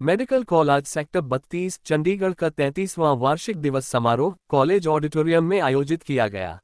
Medical college sector 32 Chandigarh का 33वां वार्षिक दिवस समारोह कॉलेज ऑडिटोरियम में आयोजित किया गया।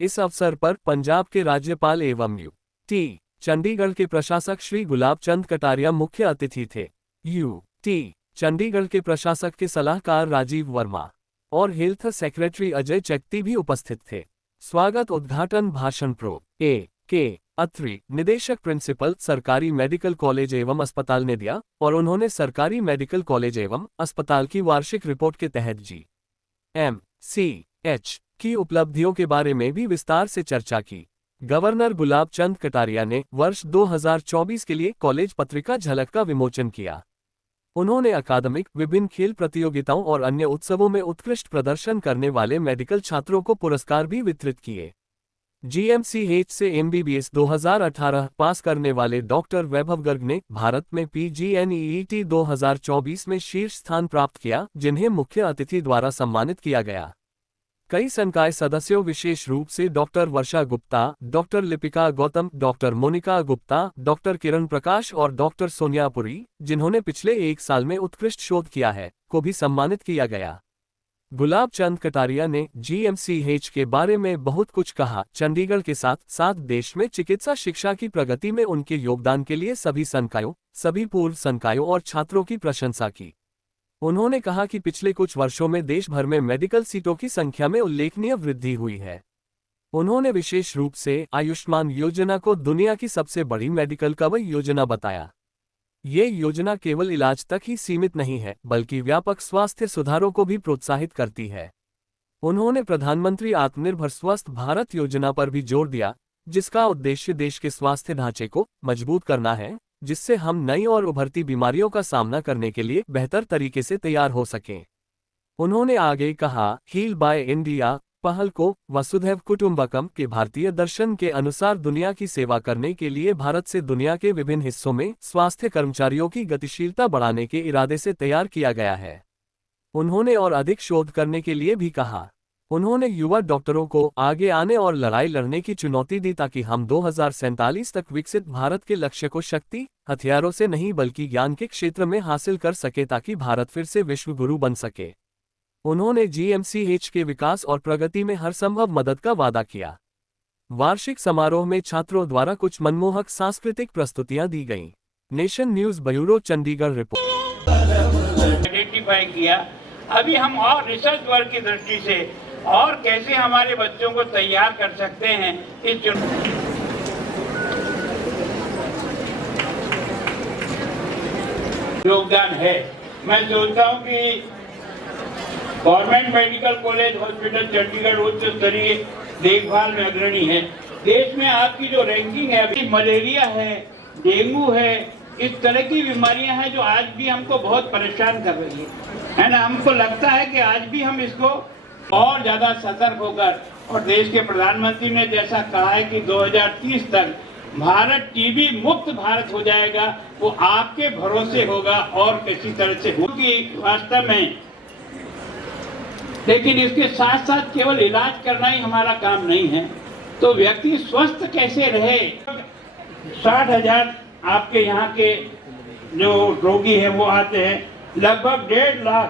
इस अवसर पर पंजाब के राज्यपाल एवं यूटी चंडीगढ़ के प्रशासक श्री गुलाब चंद कटारिया मुख्य अतिथि थे। यूटी चंडीगढ़ के प्रशासक के सलाहकार राजीव वर्मा और हेल्थ सेक्रेटरी अजय चक्ती भी उपस्थित थे। स्वागत उद्घाटन भाषण प्रो के अत्री निदेशक प्रिंसिपल सरकारी मेडिकल कॉलेज एवं अस्पताल ने दिया और उन्होंने सरकारी मेडिकल कॉलेज एवं अस्पताल की वार्षिक रिपोर्ट के तहत GMCH की उपलब्धियों के बारे में भी विस्तार से चर्चा की। गवर्नर गुलाब चंद कटारिया ने वर्ष 2024 के लिए कॉलेज पत्रिका झलक का विमोचन किया। उन्होंने अकादमिक विभिन्न खेल प्रतियोगिताओं और अन्य उत्सवों में उत्कृष्ट प्रदर्शन करने वाले मेडिकल छात्रों को पुरस्कार भी वितरित किए। GMCH से MBBS 2018 पास करने वाले डॉक्टर वैभव गर्ग ने भारत में PGNEET 2024 में शीर्ष स्थान प्राप्त किया, जिन्हें मुख्य अतिथि द्वारा सम्मानित किया गया। कई संकाय सदस्यों विशेष रूप से doctor Varsha Gupta, doctor Lipika Gautam, doctor Monika Gupta, doctor Kiran Prakash और डॉक्टर सोनिया पुरी, जिन्होंने पिछले एक साल में उत्कृष्ट शोध किया है, को भी सम्मानित किया गया। गुलाब चंद कटारिया ने GMCH के बारे में बहुत कुछ कहा। चंडीगढ़ के साथ साथ देश में चिकित्सा शिक्षा की प्रगति में उनके योगदान के लिए सभी संकायों, सभी पूर्व संकायों और छात्रों की प्रशंसा की। उन्होंने कहा कि पिछले कुछ वर्षों में देश भर में मेडिकल सीटों की संख्या में उल्लेखनीय वृद्धि हुई है। उन्होंने विशेष रूप से आयुष्मान योजना को दुनिया की सबसे बड़ी मेडिकल कवर योजना बताया। ये योजना केवल इलाज तक ही सीमित नहीं है, बल्कि व्यापक स्वास्थ्य सुधारों को भी प्रोत्साहित करती है। उन्होंने प्रधानमंत्री आत्मनिर्भर स्वस्थ भारत योजना पर भी जोर दिया, जिसका उद्देश्य देश के स्वास्थ्य ढांचे को मजबूत करना है, जिससे हम नई और उभरती बीमारियों का सामना करने के लिए बेहतर तरीके से तैयार हो सकें। उन्होंने आगे कहा, हील बाय इंडिया पहल को वसुधैव कुटुंबकम के भारतीय दर्शन के अनुसार दुनिया की सेवा करने के लिए भारत से दुनिया के विभिन्न हिस्सों में स्वास्थ्य कर्मचारियों की गतिशीलता बढ़ाने के इरादे से तैयार किया गया है। उन्होंने और अधिक शोध करने के लिए भी कहा। उन्होंने युवा डॉक्टरों को आगे आने और लड़ाई लड़ने की चुनौती दी ताकि हम 2047 तक विकसित भारत के लक्ष्य को शक्ति, हथियारों से नहीं बल्कि ज्ञान के क्षेत्र में हासिल कर सके, ताकि भारत फिर से विश्व गुरु बन सके। उन्होंने GMCH के विकास और प्रगति में हर संभव मदद का वादा किया। वार्षिक समारोह में छात्रों द्वारा कुछ मनमोहक सांस्कृतिक प्रस्तुतियां दी गईं। Nation news bureau Chandigarh report. Identify किया। अभी हम और रिसर्च वर्क की दृष्टि से और कैसे हमारे बच्चों को तैयार कर सकते हैं, इस योगदान है। मैं सोचता हूँ कि government medical college hospital Chandigarh उच्च स्तरीय देखभाल में अग्रणी है। देश में आपकी जो रैंकिंग है, अभी मलेरिया है, डेंगू है, इस तरह की बीमारियां हैं जो आज भी हमको बहुत परेशान कर रही है ना। हमको लगता है कि आज भी हम इसको और ज्यादा सतर्क होकर, और देश के प्रधानमंत्री ने जैसा कहा है कि 2030 तक भारत टीबी मुक्त भारत हो जाएगा, वो आपके भरोसे होगा और किसी तरह से होगी वास्तव में। लेकिन इसके साथ साथ केवल इलाज करना ही हमारा काम नहीं है, तो व्यक्ति स्वस्थ कैसे रहे। 60,000 आपके यहाँ के जो रोगी हैं वो आते हैं, लगभग 1.5 लाख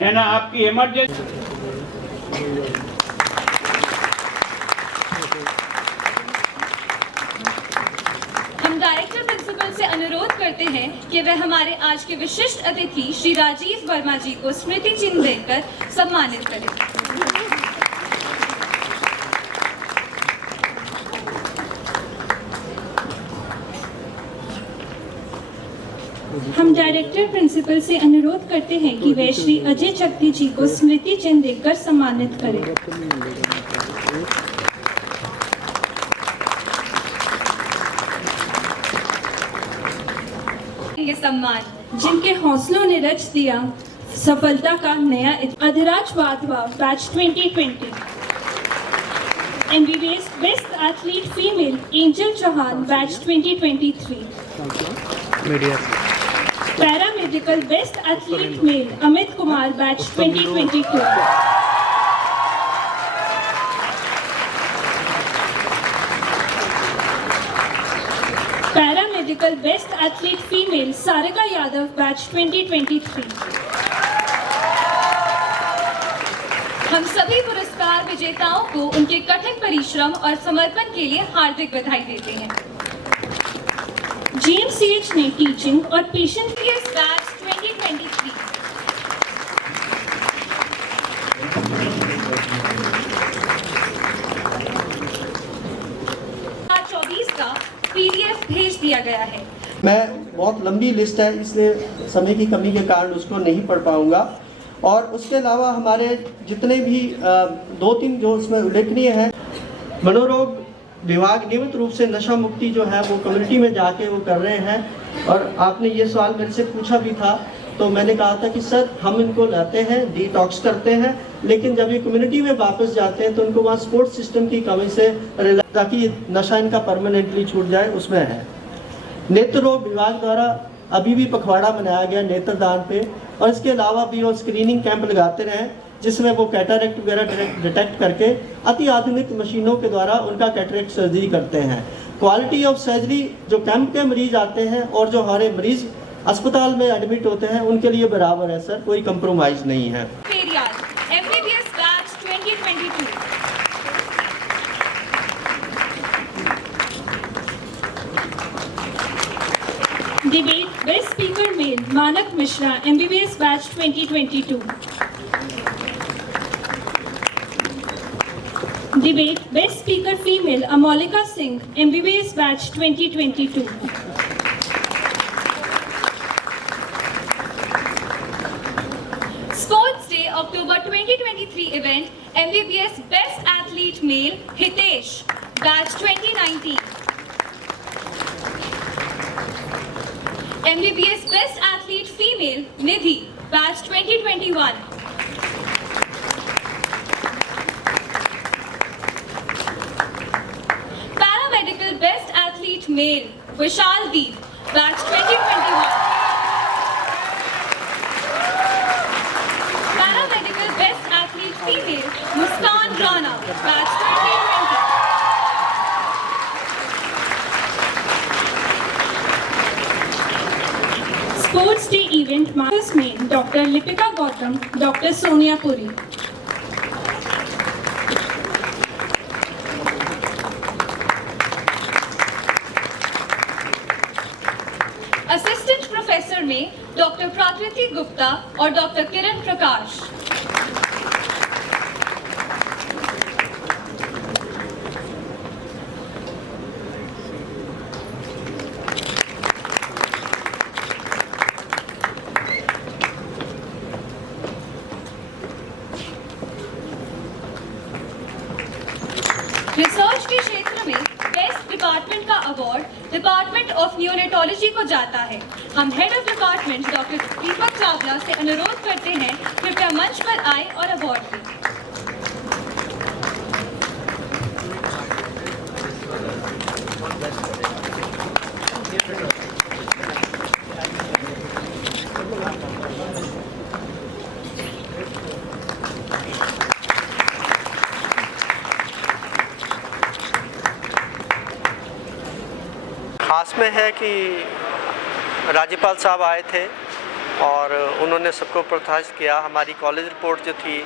है ना आपकी इमरजेंसी। हम डायरेक्टर प्रिंसिपल से अनुरोध करते हैं कि वह हमारे आज के विशिष्ट अतिथि श्री राजीव वर्मा जी को स्मृति चिन्ह देकर सम्मानित करें। हम डायरेक्टर प्रिंसिपल से अनुरोध करते हैं कि वे श्री अजय चक्ती जी को स्मृति चिन्ह देकर सम्मानित करें। ये सम्मान जिनके हौसलों ने रच दिया सफलता का नया Adhiraj Wadhwa batch 2020, MBBS best athlete female Angel Chauhan batch 2023, paramedical best athlete male Amit Kumar batch 2022, Medical Best Athlete Female Sarika Yadav, Batch 2023. हम सभी पुरस्कार विजेताओं को उनके कठिन परिश्रम और समर्पण के लिए हार्दिक बधाई देते हैं। GMCH ने टीचिंग और पेशेंट MBBS बैच 2023 24 का PDF भेज दिया गया है। मैं बहुत लंबी लिस्ट है, इसलिए समय की कमी के कारण उसको नहीं पढ़ पाऊंगा। और उसके अलावा हमारे जितने भी 2-3 जो उसमें उल्लेखनीय है, मनोरोग विभाग नियमित रूप से नशा मुक्ति जो है वो कम्युनिटी में जाके वो कर रहे हैं। और आपने ये सवाल मेरे से पूछा भी था, तो मैंने कहा था कि सर हम इनको लाते हैं, डिटॉक्स करते हैं, लेकिन जब ये कम्युनिटी में वापस जाते हैं तो उनको वहाँ सपोर्ट सिस्टम की कमी से ताकि नशा इनका परमानेंटली छूट जाए, उसमें है। नेत्र रोग विभाग द्वारा अभी भी पखवाड़ा मनाया गया नेत्रदान पे, और इसके अलावा भी वो स्क्रीनिंग कैंप लगाते रहे जिसमें वो कैटरेक्ट वगैरह डिटेक्ट करके अति आधुनिक मशीनों के द्वारा उनका कैटरेक्ट सर्जरी करते हैं। क्वालिटी ऑफ सर्जरी जो कैंप के मरीज आते हैं और जो हमारे मरीज अस्पताल में एडमिट होते हैं उनके लिए बराबर है सर, कोई कंप्रोमाइज नहीं है। MBBS batch 2022 Debate Best Speaker Male Manak Mishra, MBBS Batch 2022. Debate Best Speaker Female Amolika Singh, MBBS Batch 2022. Sports Day October 2023 event MBBS Best Athlete Male Hitesh Batch 2019. MBBS Best Athlete Female Nidhi Batch 2021. Paramedical Best Athlete Male Vishal Deep Batch 2021. Paramedical Best Athlete Female Muskan Rana Batch 2020. Sports Day Event Marcus Main, Dr. Lipika Gautam, Dr. Sonia Puri. Assistant professor में doctor प्राकृति गुप्ता और doctor Kiran प्रकाश। Research के क्षेत्र में best department का award department of neurology को जाता है। हम हेड ऑफ डिपार्टमेंट डॉक्टर दीपक चावला से अनुरोध करते हैं कृपया मंच पर आए और अवार्ड दें। खास में है कि राज्यपाल साहब आए थे और उन्होंने सबको प्रोत्साहित किया। हमारी कॉलेज रिपोर्ट जो थी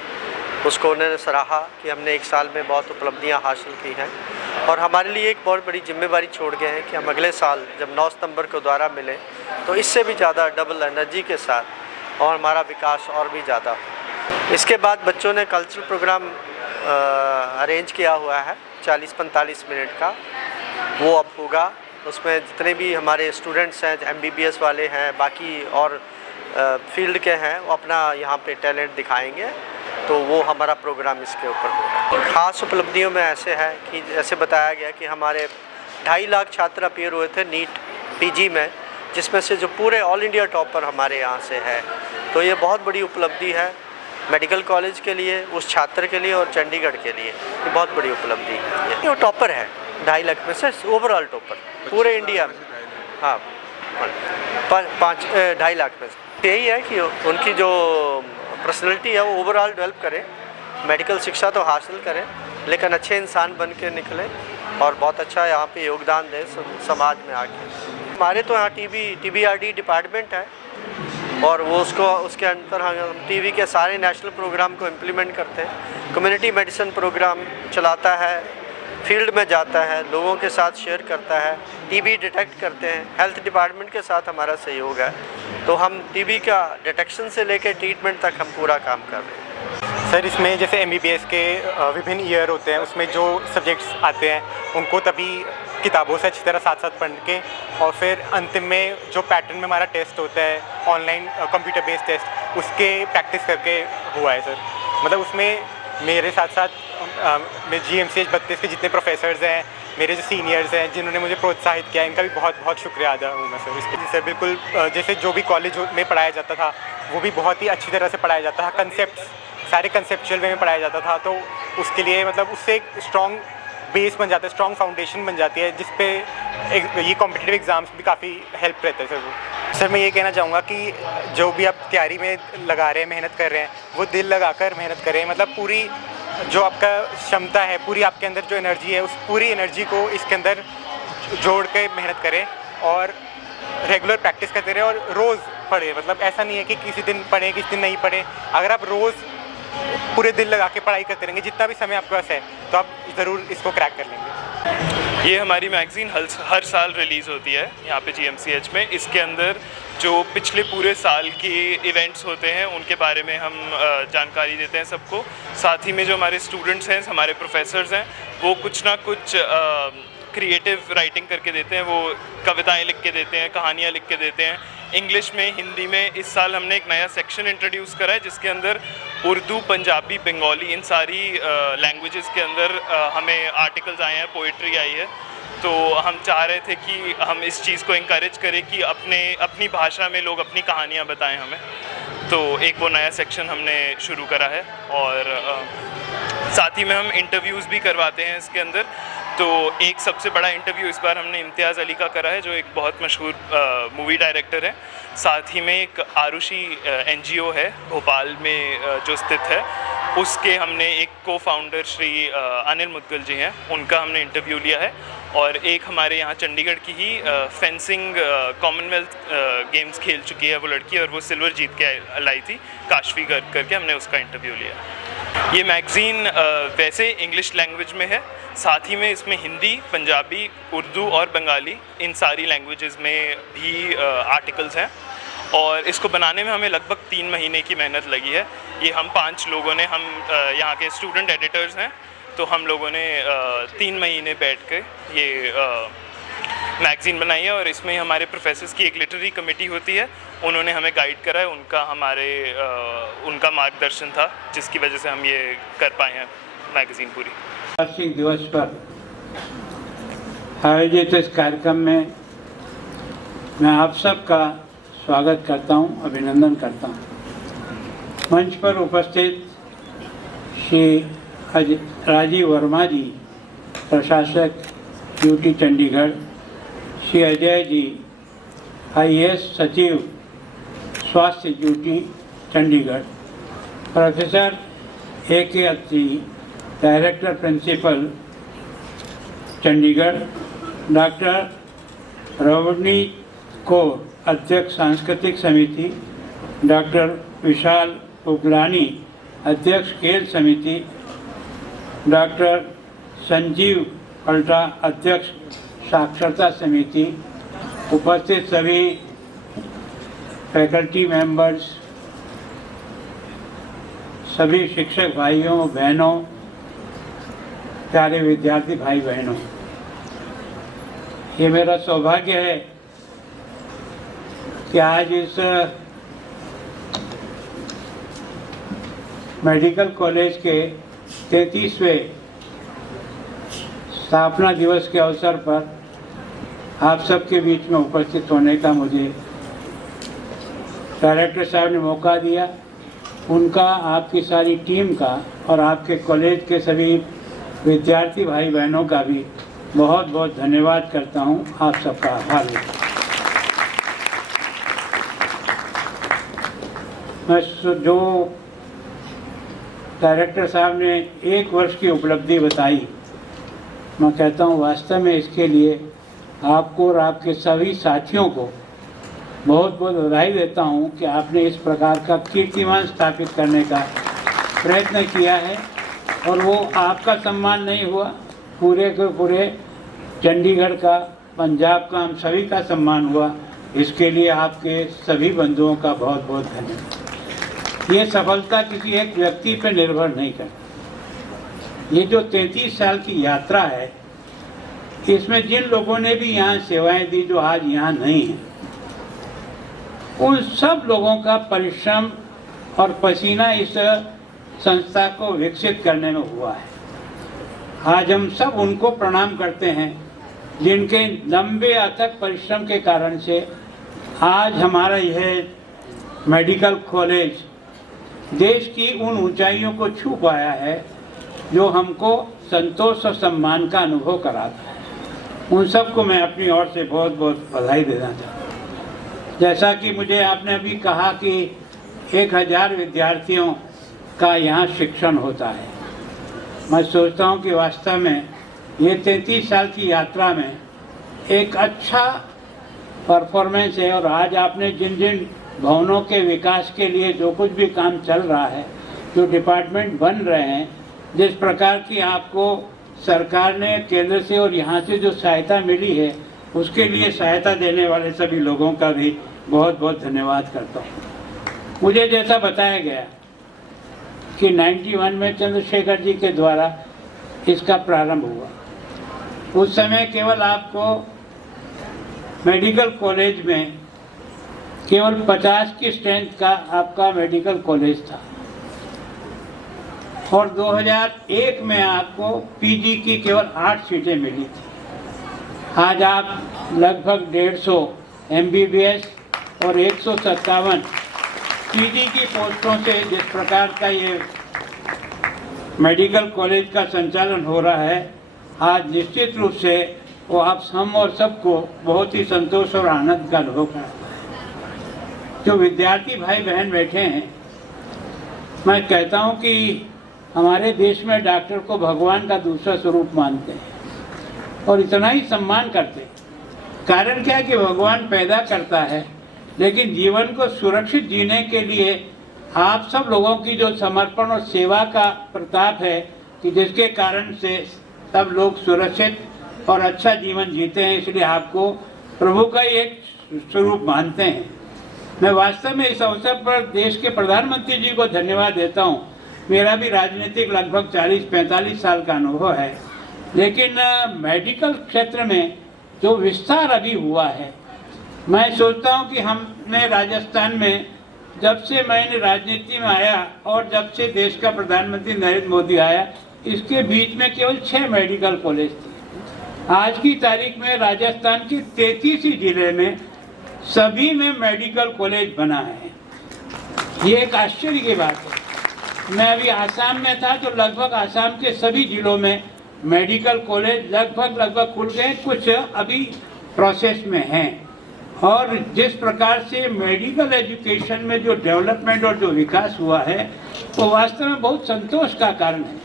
उसको उन्होंने सराहा कि हमने एक साल में बहुत उपलब्धियां हासिल की हैं, और हमारे लिए एक बहुत बड़ी जिम्मेवारी छोड़ गए हैं कि हम अगले साल जब 9 सितंबर को दोबारा मिलें तो इससे भी ज़्यादा डबल एनर्जी के साथ और हमारा विकास और भी ज़्यादा हो। इसके बाद बच्चों ने कल्चरल प्रोग्राम अरेंज किया हुआ है 40-45 मिनट का, वो अब होगा। उसमें जितने भी हमारे स्टूडेंट्स हैं, MBBS वाले हैं, बाकी और फील्ड के हैं, वो अपना यहाँ पे टैलेंट दिखाएंगे, तो वो हमारा प्रोग्राम इसके ऊपर होगा। ख़ास उपलब्धियों में ऐसे है कि जैसे बताया गया कि हमारे 2.5 लाख छात्र अपीयर हुए थे नीट PG में, जिसमें से जो पूरे ऑल इंडिया टॉपर हमारे यहाँ से है, तो ये बहुत बड़ी उपलब्धि है मेडिकल कॉलेज के लिए, उस छात्र के लिए और चंडीगढ़ के लिए। ये बहुत बड़ी उपलब्धि है। ये टॉपर है 2.5 लाख में से, ओवरऑल टॉपर पूरे इंडिया में। हाँ, 2.5 लाख में से। यही है कि उनकी जो पर्सनैलिटी है वो ओवरऑल डेवलप करें, मेडिकल शिक्षा तो हासिल करें, लेकिन अच्छे इंसान बन के निकलें और बहुत अच्छा यहाँ पे योगदान दें समाज में आके। हमारे तो यहाँ TBRD डिपार्टमेंट है और वो उसके अंदर हम टीबी के सारे नेशनल प्रोग्राम को इम्प्लीमेंट करते हैं। कम्युनिटी मेडिसिन प्रोग्राम चलाता है, फील्ड में जाता है, लोगों के साथ शेयर करता है, टीबी डिटेक्ट करते हैं। हेल्थ डिपार्टमेंट के साथ हमारा सहयोग है, तो हम टीबी का डिटेक्शन से लेकर ट्रीटमेंट तक हम पूरा काम कर रहे हैं। सर, इसमें जैसे MBBS के विभिन्न ईयर होते हैं, उसमें जो सब्जेक्ट्स आते हैं उनको तभी किताबों से अच्छी तरह साथ साथ पढ़ के और फिर अंतिम में जो पैटर्न में हमारा टेस्ट होता है ऑनलाइन कंप्यूटर बेस्ड टेस्ट, उसके प्रैक्टिस करके हुआ है सर। मतलब उसमें मेरे साथ साथ मैं GMCH 32 के जितने प्रोफेसर्स हैं, मेरे जो सीनियर्स हैं जिन्होंने मुझे प्रोत्साहित किया, इनका भी बहुत बहुत शुक्रिया अदा हूँ मैं सर इसके। सर बिल्कुल, जैसे जो भी कॉलेज में पढ़ाया जाता था वो भी बहुत ही अच्छी तरह से पढ़ाया जाता था, कंसेप्ट सारे कंसेप्चुअल वे में पढ़ाया जाता था, तो उसके लिए मतलब उससे एक स्ट्रॉन्ग बेस बन जाता है, स्ट्रॉन्ग फाउंडेशन बन जाती है, जिस पे ये कॉम्पिटिटिव एग्ज़ाम्स भी काफ़ी हेल्प रहता है सर वो। सर मैं ये कहना चाहूँगा कि जो भी आप तैयारी में लगा रहे हैं, मेहनत कर रहे हैं, वो दिल लगाकर मेहनत करें। मतलब पूरी जो आपका क्षमता है, पूरी आपके अंदर जो एनर्जी है, उस पूरी एनर्जी को इसके अंदर जोड़ के मेहनत करें और रेगुलर प्रैक्टिस करते रहें और रोज़ पढ़ें। मतलब ऐसा नहीं है कि किसी दिन पढ़ें किसी दिन नहीं पढ़ें, अगर आप रोज़ पूरे दिल लगा के पढ़ाई करते रहेंगे, जितना भी समय आपके पास है, तो आप ज़रूर इसको क्रैक कर लेंगे। ये हमारी मैगज़ीन हर साल रिलीज़ होती है यहाँ पे GMCH में। इसके अंदर जो पिछले पूरे साल के इवेंट्स होते हैं उनके बारे में हम जानकारी देते हैं सबको। साथ ही में जो हमारे स्टूडेंट्स हैं, हमारे प्रोफेसर्स हैं, वो कुछ ना कुछ क्रिएटिव राइटिंग करके देते हैं। वो कविताएं लिख के देते हैं, कहानियाँ लिख के देते हैं, इंग्लिश में, हिंदी में। इस साल हमने एक नया सेक्शन इंट्रोड्यूस करा है जिसके अंदर उर्दू, पंजाबी, बंगाली, इन सारी लैंग्वेजेस के अंदर हमें आर्टिकल्स आए हैं, पोइट्री आई है। तो हम चाह रहे थे कि हम इस चीज़ को इंकरेज करें कि अपनी भाषा में लोग अपनी कहानियाँ बताएं हमें। तो एक वो नया सेक्शन हमने शुरू करा है और साथ ही में हम इंटरव्यूज़ भी करवाते हैं इसके अंदर। तो एक सबसे बड़ा इंटरव्यू इस बार हमने इम्तियाज़ अली का करा है, जो एक बहुत मशहूर मूवी डायरेक्टर है। साथ ही में एक आरुषि NGO है भोपाल में जो स्थित है, उसके हमने एक को-फाउंडर श्री अनिल मुदगल जी हैं, उनका हमने इंटरव्यू लिया है। और एक हमारे यहाँ चंडीगढ़ की ही फेंसिंग कॉमनवेल्थ गेम्स खेल चुकी है वो लड़की, और वो सिल्वर जीत के लाई थी, काशवी गर्ग करके, हमने उसका इंटरव्यू लिया। ये मैगज़ीन वैसे इंग्लिश लैंग्वेज में है, साथ ही में इसमें हिंदी, पंजाबी, उर्दू और बंगाली, इन सारी लैंग्वेजेस में भी आर्टिकल्स हैं। और इसको बनाने में हमें लगभग 3 महीने की मेहनत लगी है। ये हम 5 लोगों ने, हम यहाँ के स्टूडेंट एडिटर्स हैं, तो हम लोगों ने 3 महीने बैठ के ये मैगज़ीन बनाई है। और इसमें हमारे प्रोफेसर्स की एक लिटरेरी कमेटी होती है, उन्होंने हमें गाइड करा है, उनका मार्गदर्शन था, जिसकी वजह से हम ये कर पाए हैं मैगज़ीन पूरी। वार्षिक दिवस पर आयोजित इस कार्यक्रम में मैं आप सबका स्वागत करता हूं, अभिनंदन करता हूं। मंच पर उपस्थित श्री राजीव वर्मा जी, प्रशासक UT चंडीगढ़, श्री अजय जी, IAS सचिव स्वास्थ्य UT Chandigarh, professor AK Atri, director principal Chandigarh, doctor Ravni Kaur, अध्यक्ष सांस्कृतिक समिति, डॉक्टर विशाल उगलानी, अध्यक्ष खेल समिति, डॉक्टर संजीव पल्टा, अध्यक्ष साक्षरता समिति, उपस्थित सभी फैकल्टी मेंबर्स, सभी शिक्षक भाइयों बहनों, प्यारे विद्यार्थी भाई बहनों, ये मेरा सौभाग्य है कि आज इस मेडिकल कॉलेज के 33वें स्थापना दिवस के अवसर पर आप सबके बीच में उपस्थित होने का मुझे डायरेक्टर साहब ने मौका दिया। उनका, आपकी सारी टीम का और आपके कॉलेज के सभी विद्यार्थी भाई बहनों का भी बहुत बहुत धन्यवाद करता हूं। आप सबका आभार व्यक्त। मैं जो डायरेक्टर साहब ने 1 वर्ष की उपलब्धि बताई, मैं कहता हूं वास्तव में इसके लिए आपको और आपके सभी साथियों को बहुत बहुत बधाई देता हूं कि आपने इस प्रकार का कीर्तिमान स्थापित करने का प्रयत्न किया है। और वो आपका सम्मान नहीं हुआ, पूरे के पूरे चंडीगढ़ का, पंजाब का, हम सभी का सम्मान हुआ। इसके लिए आपके सभी बंधुओं का बहुत बहुत धन्यवाद। ये सफलता किसी एक व्यक्ति पर निर्भर नहीं करती। ये जो 33 साल की यात्रा है, इसमें जिन लोगों ने भी यहाँ सेवाएं दी जो आज यहाँ नहीं हैं, उन सब लोगों का परिश्रम और पसीना इस संस्था को विकसित करने में हुआ है। आज हम सब उनको प्रणाम करते हैं जिनके लंबे अथक परिश्रम के कारण से आज हमारा यह मेडिकल कॉलेज देश की उन ऊंचाइयों को छू पाया है जो हमको संतोष और सम्मान का अनुभव कराता है। उन सबको मैं अपनी ओर से बहुत बहुत बधाई देना चाहता हूँ। जैसा कि मुझे आपने अभी कहा कि 1000 विद्यार्थियों का यहाँ शिक्षण होता है, मैं सोचता हूँ कि वास्तव में ये 33 साल की यात्रा में एक अच्छा परफॉर्मेंस है। और आज आपने जिन जिन भवनों के विकास के लिए जो कुछ भी काम चल रहा है, जो डिपार्टमेंट बन रहे हैं, जिस प्रकार की आपको सरकार ने केंद्र से और यहाँ से जो सहायता मिली है, उसके लिए सहायता देने वाले सभी लोगों का भी बहुत बहुत धन्यवाद करता हूँ। मुझे जैसा बताया गया कि 91 में चंद्रशेखर जी के द्वारा इसका प्रारंभ हुआ। उस समय केवल आपको मेडिकल कॉलेज में केवल 50 की स्ट्रेंथ का आपका मेडिकल कॉलेज था और 2001 में आपको पीजी की केवल 8 सीटें मिली थी। आज आप लगभग 150 एमबीबीएस और 157 पीजी की पोस्टों से जिस प्रकार का ये मेडिकल कॉलेज का संचालन हो रहा है, आज निश्चित रूप से वो आप हम और सबको बहुत ही संतोष और आनंद का अनुभव कराता है। जो विद्यार्थी भाई बहन बैठे हैं, मैं कहता हूँ कि हमारे देश में डॉक्टर को भगवान का दूसरा स्वरूप मानते हैं और इतना ही सम्मान करते हैं। कारण क्या है कि भगवान पैदा करता है, लेकिन जीवन को सुरक्षित जीने के लिए आप सब लोगों की जो समर्पण और सेवा का प्रताप है कि जिसके कारण से सब लोग सुरक्षित और अच्छा जीवन जीते हैं, इसलिए आपको प्रभु का एक स्वरूप मानते हैं। मैं वास्तव में इस अवसर पर देश के प्रधानमंत्री जी को धन्यवाद देता हूँ। मेरा भी राजनीतिक लगभग 40-45 साल का अनुभव है, लेकिन मेडिकल क्षेत्र में जो विस्तार अभी हुआ है, मैं सोचता हूँ कि हमने राजस्थान में जब से मैंने राजनीति में आया और जब से देश का प्रधानमंत्री नरेंद्र मोदी आया, इसके बीच में केवल 6 मेडिकल कॉलेज थे। आज की तारीख में राजस्थान के 33 ही जिले में सभी में मेडिकल कॉलेज बना है। ये एक आश्चर्य की बात है। मैं अभी आसाम में था तो लगभग आसाम के सभी जिलों में मेडिकल कॉलेज लगभग खुल गए, कुछ अभी प्रोसेस में हैं। और जिस प्रकार से मेडिकल एजुकेशन में जो डेवलपमेंट और जो विकास हुआ है, वो वास्तव में बहुत संतोष का कारण है।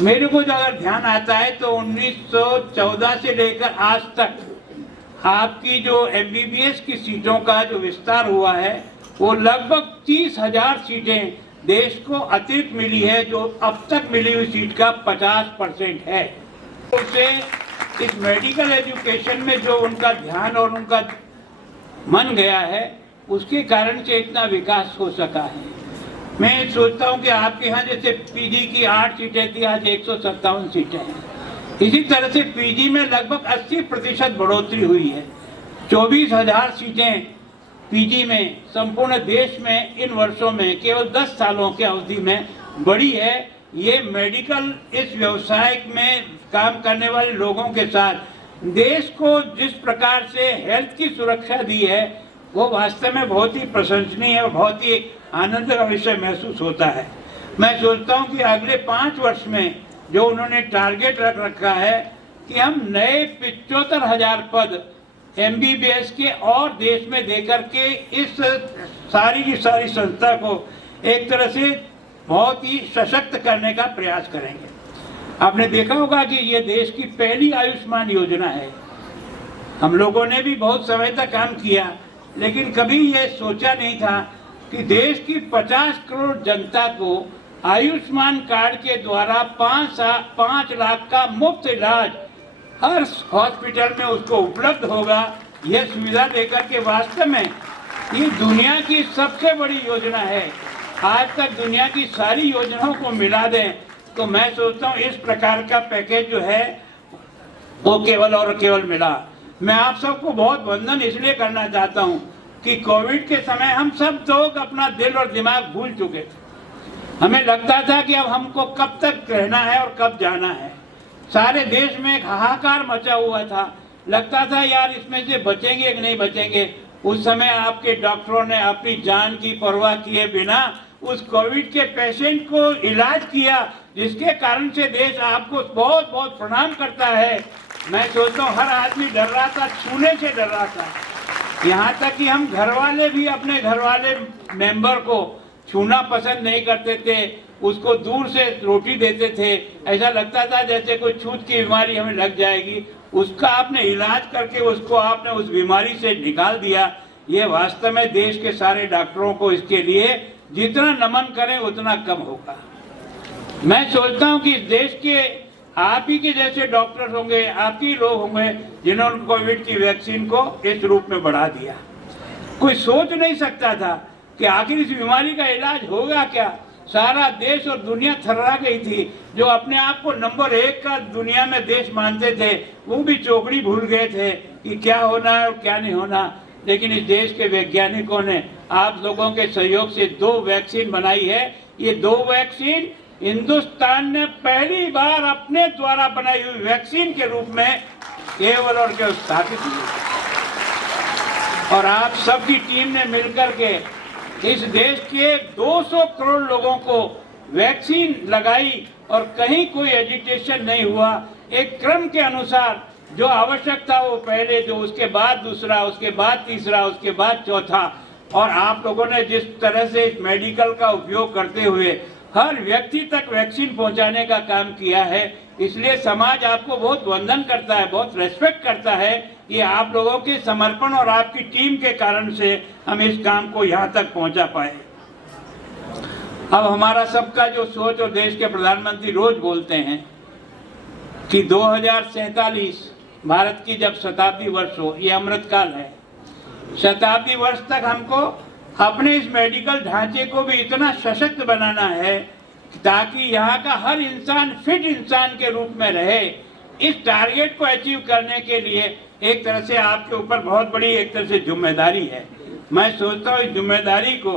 मेरे को जो अगर ध्यान आता है तो 1914 से लेकर आज तक आपकी जो एमबीबीएस की सीटों का जो विस्तार हुआ है, वो लगभग 30,000 सीटें देश को अतिरिक्त मिली है, जो अब तक मिली हुई सीट का 50% है। उससे इस मेडिकल एजुकेशन में जो उनका ध्यान और उनका मन गया है, उसके कारण से इतना विकास हो सका है। मैं सोचता हूँ कि आपके यहाँ जैसे पीजी की 8 सीटें थी, आज 157 सीटें हैं। इसी तरह से पीजी में लगभग 80% बढ़ोतरी हुई है। 24,000 सीटें पीजी में संपूर्ण देश में इन वर्षों में केवल 10 सालों की अवधि में बढ़ी है। ये मेडिकल इस व्यवसाय में काम करने वाले लोगों के साथ देश को जिस प्रकार से हेल्थ की सुरक्षा दी है, वो वास्तव में बहुत ही प्रशंसनीय और बहुत ही आनंद का विषय महसूस होता है। मैं सोचता हूँ कि अगले 5 वर्ष में जो उन्होंने टारगेट रख रखा है कि हम नए 75,000 पद एमबीबीएस के और देश में देकर के इस सारी की सारी संस्था को एक तरह से बहुत ही सशक्त करने का प्रयास करेंगे। आपने देखा होगा कि ये देश की पहली आयुष्मान योजना है। हम लोगों ने भी बहुत समय तक काम किया, लेकिन कभी ये सोचा नहीं था कि देश की 50 करोड़ जनता को आयुष्मान कार्ड के द्वारा 5 लाख का मुफ्त इलाज हर हॉस्पिटल में उसको उपलब्ध होगा। यह सुविधा देकर के वास्तव में ये दुनिया की सबसे बड़ी योजना है। आज तक दुनिया की सारी योजनाओं को मिला दें तो मैं सोचता हूँ इस प्रकार का पैकेज जो है वो केवल और केवल मिला। मैं आप सबको बहुत वंदन इसलिए करना चाहता हूँ कि कोविड के समय हम सब लोग अपना दिल और दिमाग भूल चुके थे। हमें लगता था कि अब हमको कब तक रहना है और कब जाना है। सारे देश में एक हाहाकार मचा हुआ था, लगता था यार इसमें से बचेंगे कि नहीं बचेंगे। उस समय आपके डॉक्टरों ने अपनी जान की परवाह किए बिना उस कोविड के पेशेंट को इलाज किया, जिसके कारण से देश आपको बहुत बहुत प्रणाम करता है। मैं सोचता हूँ हर आदमी डर रहा था, छूने से डर रहा था। यहाँ तक कि हम घर वाले भी अपने घर वाले मेंबर को छूना पसंद नहीं करते थे, उसको दूर से रोटी देते थे। ऐसा लगता था जैसे कोई छूत की बीमारी हमें लग जाएगी। उसका आपने इलाज करके उसको आपने उस बीमारी से निकाल दिया। ये वास्तव में देश के सारे डॉक्टरों को इसके लिए जितना नमन करें उतना कम होगा। मैं सोचता हूँ कि देश के आप ही के जैसे डॉक्टर होंगे, आप ही लोग होंगे जिन्होंने कोविड की वैक्सीन को इस रूप में बढ़ा दिया। कोई सोच नहीं सकता था कि आखिर इस बीमारी का इलाज होगा क्या। सारा देश और दुनिया थर्रा गई थी। जो अपने आप को नंबर 1 का दुनिया में देश मानते थे वो भी चौकड़ी भूल गए थे कि क्या होना है और क्या नहीं होना। लेकिन इस देश के वैज्ञानिकों ने आप लोगों के सहयोग से 2 वैक्सीन बनाई है। ये 2 वैक्सीन हिंदुस्तान ने पहली बार अपने द्वारा बनाई हुई वैक्सीन के रूप में केवल और केवल स्थापित की। और आप सबकी टीम ने मिलकर के इस देश के 200 करोड़ लोगों को वैक्सीन लगाई और कहीं कोई एजिटेशन नहीं हुआ। एक क्रम के अनुसार जो आवश्यक था वो पहले, जो उसके बाद दूसरा, उसके बाद तीसरा, उसके बाद चौथा। और आप लोगों ने जिस तरह से इस मेडिकल का उपयोग करते हुए हर व्यक्ति तक वैक्सीन पहुंचाने का काम किया है, इसलिए समाज आपको बहुत वंदन करता है, बहुत रेस्पेक्ट करता है। ये आप लोगों के समर्पण और आपकी टीम के कारण से हम इस काम को यहाँ तक पहुँचा पाए। अब हमारा सबका जो सोच, और देश के प्रधानमंत्री रोज बोलते हैं कि 2047 भारत की जब शताब्दी वर्ष हो, ये अमृतकाल है। शताब्दी वर्ष तक हमको अपने इस मेडिकल ढांचे को भी इतना सशक्त बनाना है ताकि यहाँ का हर इंसान फिट इंसान के रूप में रहे। इस टारगेट को अचीव करने के लिए एक तरह से आपके ऊपर बहुत बड़ी एक तरह से जिम्मेदारी है। मैं सोचता हूँ इस जिम्मेदारी को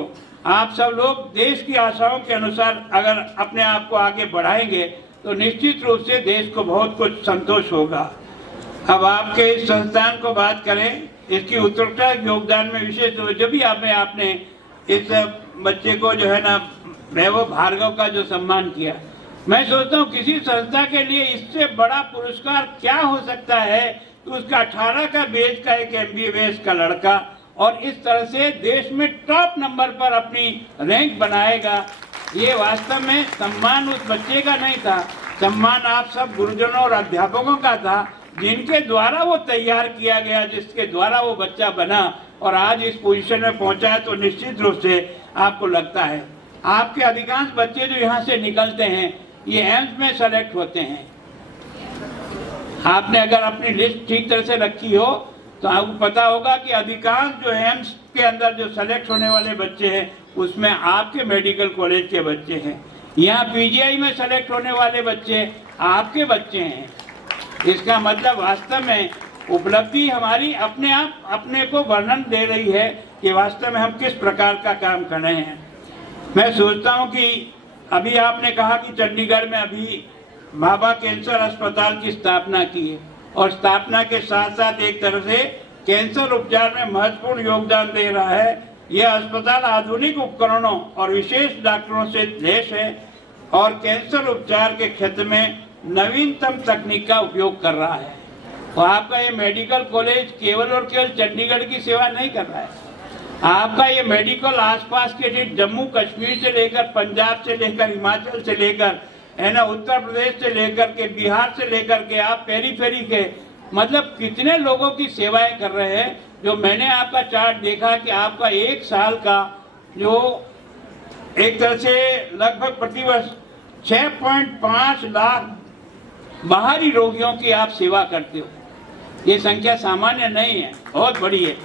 आप सब लोग देश की आशाओं के अनुसार अगर अपने आप को आगे बढ़ाएंगे तो निश्चित रूप से देश को बहुत कुछ संतोष होगा। अब आपके इस संस्थान को बात करें, इसकी उत्कृष्ट योगदान में विशेष जो भी आपने इस बच्चे को जो है ना वैभव भार्गव का जो सम्मान किया, मैं सोचता हूँ किसी संस्था के लिए इससे बड़ा पुरस्कार क्या हो सकता है कि उसका 18 का बेच का एक MBBS का लड़का और इस तरह से देश में टॉप नंबर पर अपनी रैंक बनाएगा। ये वास्तव में सम्मान उस बच्चे का नहीं था, सम्मान आप सब गुरुजनों और अध्यापकों का था जिनके द्वारा वो तैयार किया गया, जिसके द्वारा वो बच्चा बना और आज इस पोजीशन में पहुंचा है। तो निश्चित रूप से आपको लगता है आपके अधिकांश बच्चे जो यहाँ से निकलते हैं ये एम्स में सेलेक्ट होते हैं। आपने अगर अपनी लिस्ट ठीक तरह से रखी हो तो आपको पता होगा कि अधिकांश जो एम्स के अंदर जो सेलेक्ट होने वाले बच्चे हैं उसमें आपके मेडिकल कॉलेज के बच्चे हैं। यहाँ PGI में सेलेक्ट होने वाले बच्चे आपके बच्चे हैं। इसका मतलब वास्तव में उपलब्धि हमारी अपने आप अपने को वर्णन दे रही है कि वास्तव में हम किस प्रकार का काम कर रहे हैं। मैं सोचता हूं कि अभी आपने कहा कि चंडीगढ़ में अभी भाभा कैंसर अस्पताल की स्थापना की है और स्थापना के साथ साथ एक तरह से कैंसर उपचार में महत्वपूर्ण योगदान दे रहा है। यह अस्पताल आधुनिक उपकरणों और विशेष डॉक्टरों से लैस है और कैंसर उपचार के क्षेत्र में नवीनतम तकनीक का उपयोग कर रहा है। और आपका ये मेडिकल कॉलेज केवल और केवल चंडीगढ़ की सेवा नहीं कर रहा है, आपका ये मेडिकल आसपास के जम्मू कश्मीर से लेकर, पंजाब से लेकर, हिमाचल से लेकर, है ना, उत्तर प्रदेश से लेकर के, बिहार से लेकर के आप पेरीफेरी के मतलब कितने लोगों की सेवाएं कर रहे हैं। जो मैंने आपका चार्ट देखा कि आपका एक साल का जो एक तरह से लगभग प्रतिवर्ष 6.5 लाख बाहरी रोगियों की आप सेवा करते हो। ये संख्या सामान्य नहीं है, बहुत बड़ी है।